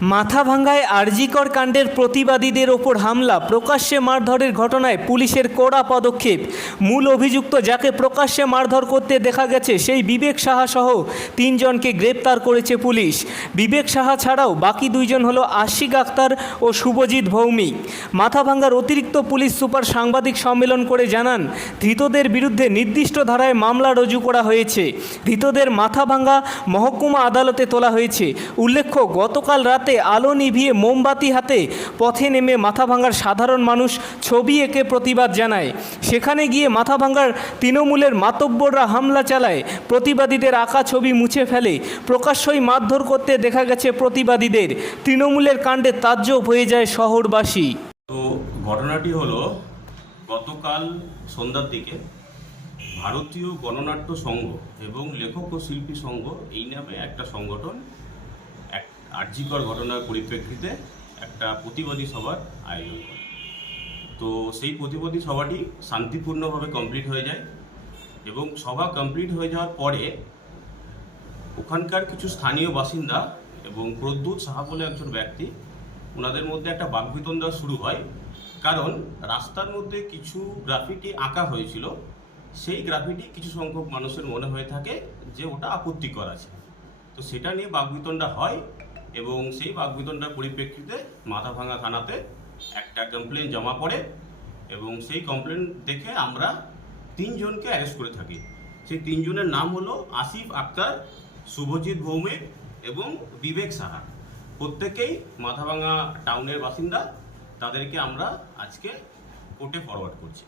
মাথাভাঙ্গায় আরজিকর কাণ্ডের প্রতিবাদীদের ওপর হামলা, প্রকাশ্যে মারধরের ঘটনায় পুলিশের কড়া পদক্ষেপ। মূল অভিযুক্ত যাকে প্রকাশ্যে মারধর করতে দেখা গেছে, সেই বিবেক সাহা সহ তিনজনকে গ্রেপ্তার করেছে পুলিশ। বিবেক সাহা ছাড়াও বাকি দুইজন হলো আশিক আক্তার ও শুভজিৎ ভৌমিক। মাথাভাঙ্গার অতিরিক্ত পুলিশ সুপার সাংবাদিক সম্মেলন করে জানান, ধৃতদের বিরুদ্ধে নির্দিষ্ট ধারায় মামলা রুজু করা হয়েছে। ধৃতদের মাথাভাঙ্গা মহকুমা আদালতে তোলা হয়েছে। উল্লেখ্য, গতকাল রাতে আলো নিভিয়ে মোমবাতি হাতে পথে নেমে মাথাভাঙ্গার সাধারণ মানুষ ছবি এঁকে প্রতিবাদ জানায়। সেখানে গিয়ে মাথাভাঙ্গার তৃণমূলের মাতব্বররা হামলা চালায়। প্রতিবাদীদের আঁকা ছবি মুছে ফেলে। প্রকাশ্যই মারধর করতে দেখা গেছে প্রতিবাদীদের। তৃণমূলের কাণ্ডে তাজ্জব হয়ে যায় শহরবাসী। তো ঘটনাটি হলো গতকাল সন্ধ্যার দিকে ভারতীয় গণনাট্য সংঘ এবং লেখক ও শিল্পী সংঘ এই নামে একটা সংগঠন আর্যিকর ঘটনার পরিপ্রেক্ষিতে একটা প্রতিবাদী সভার আয়োজন করে। তো সেই প্রতিবাদী সভাটি শান্তিপূর্ণভাবে কমপ্লিট হয়ে যায় এবং সভা কমপ্লিট হয়ে যাওয়ার পরে ওখানকার কিছু স্থানীয় বাসিন্দা এবং প্রদ্যুৎ সাহা বলে একজন ব্যক্তি, ওনাদের মধ্যে একটা বাকবিতণ্ডা শুরু হয়। কারণ রাস্তার মধ্যে কিছু গ্রাফিটি আঁকা হয়েছিল। সেই গ্রাফিটি কিছু সংখ্যক মানুষের মনে হয়ে থাকে যে ওটা আপত্তিকর আছে। তো সেটা নিয়ে বাকবিতণ্ডা হয়। এবং সেই বাকবিতণ্ডার পরিপ্রেক্ষিতে মাথাভাঙা থানাতে একটা কমপ্লেন জমা পড়ে এবং সেই কমপ্লেন দেখে আমরা তিনজনকে অ্যারেস্ট করে থাকি। সেই তিনজনের নাম হলো আসিফ আক্তার, শুভজিৎ ভৌমিক এবং বিবেক সাহা। প্রত্যেকেই মাথাভাঙা টাউনের বাসিন্দা। তাদেরকে আমরা আজকে কোর্টে ফরওয়ার্ড করছি।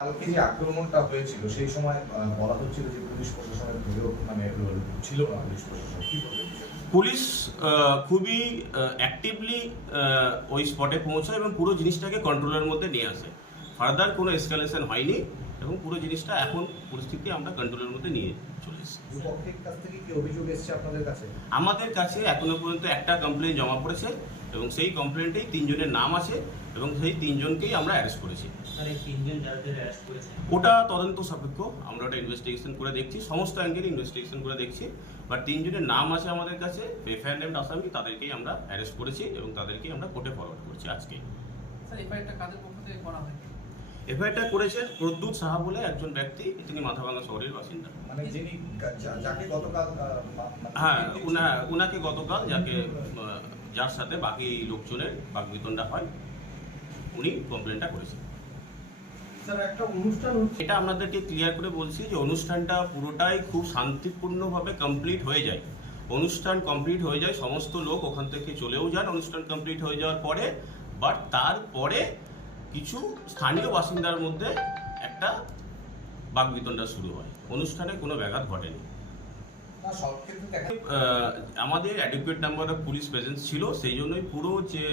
কালকে যে আক্রমণটা হয়েছিল, সেই সময় বলা হচ্ছিল যে পুলিশ প্রশাসনের ছিল না, পুলিশ প্রশাসন। কি? পুলিশ খুবই অ্যাক্টিভলি ওই স্পটে পৌঁছায় এবং পুরো জিনিসটাকে কন্ট্রোলের মধ্যে নিয়ে আসে। ফার্দার কোনো এসকালেশন হয়নি। এবং পুরো জিনিসটা এখন পরিস্থিতি আমরা কন্ট্রোলের মধ্যে নিয়ে চলে এসেছি। দুপক্ষের কাছ থেকে কি অভিযোগ এসেছে আপনাদের কাছে? আমাদের কাছে এখনও পর্যন্ত একটা কমপ্লেন জমা পড়েছে এবং সেই কমপ্লেনটেই তিনজনের নাম আছে এবং সেই তিনজনকেই আমরা অ্যারেস্ট করেছি। স্যার এই তিনজন যাদের অ্যারেস্ট করেছে? ওটা তদন্ত সাপেক্ষ। আমরা ওটা ইনভেস্টিগেশন করে দেখছি সমস্ত অ্যাঙ্গেলে ইনভেস্টিগেশন করে দেখছি। বাট তিনজনের নাম আছে আমাদের কাছে এফআইআর নেম আসামি তাদেরকেই আমরা অ্যারেস্ট করেছি এবং তাদেরকেই আমরা কোর্টে ফরওয়ার্ড করছি আজকে। স্যার এফআইআরটা কাদের পক্ষ থেকে করা হয়? এফআইআরটা করেছেন প্রদ্যুৎ সাহা বলে একজন ব্যক্তি তিনি মাথাভাঙা শহরের বাসিন্দা। মানে যিনি যাকে গতকাল মানে- হ্যাঁ উনা উনাকে গতকাল যাকে যার সাথে বাকি লোকজনের বাকবিতণ্ডা হয় উনি কমপ্লেনটা করেছেন। একটা অনুষ্ঠান এটা আপনাদেরকে ক্লিয়ার করে বলছি যে অনুষ্ঠানটা পুরোটাই খুব শান্তিপূর্ণভাবে কমপ্লিট হয়ে যায়। অনুষ্ঠান কমপ্লিট হয়ে যায় সমস্ত লোক ওখান থেকে চলেও যান। অনুষ্ঠান কমপ্লিট হয়ে যাওয়ার পরে বাট তারপরে কিছু স্থানীয় বাসিন্দার মধ্যে একটা বাকবিতণ্ডা শুরু হয়। অনুষ্ঠানে কোনো ব্যাঘাত ঘটেনি। আমাদের adequate number of police presence ছিল সেই জন্যই পুরো যে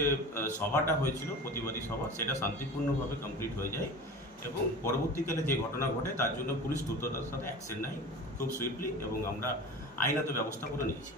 সভাটা হয়েছিল প্রতিবাদী সভা সেটা শান্তিপূর্ণভাবে কমপ্লিট হয়ে যায় এবং পরবর্তীকালে যে ঘটনা ঘটে তার জন্য পুলিশ দ্রুততার সাথে অ্যাকশন নেয় খুব সুইফটলি এবং আমরা আইনত ব্যবস্থা করে নিয়েছি।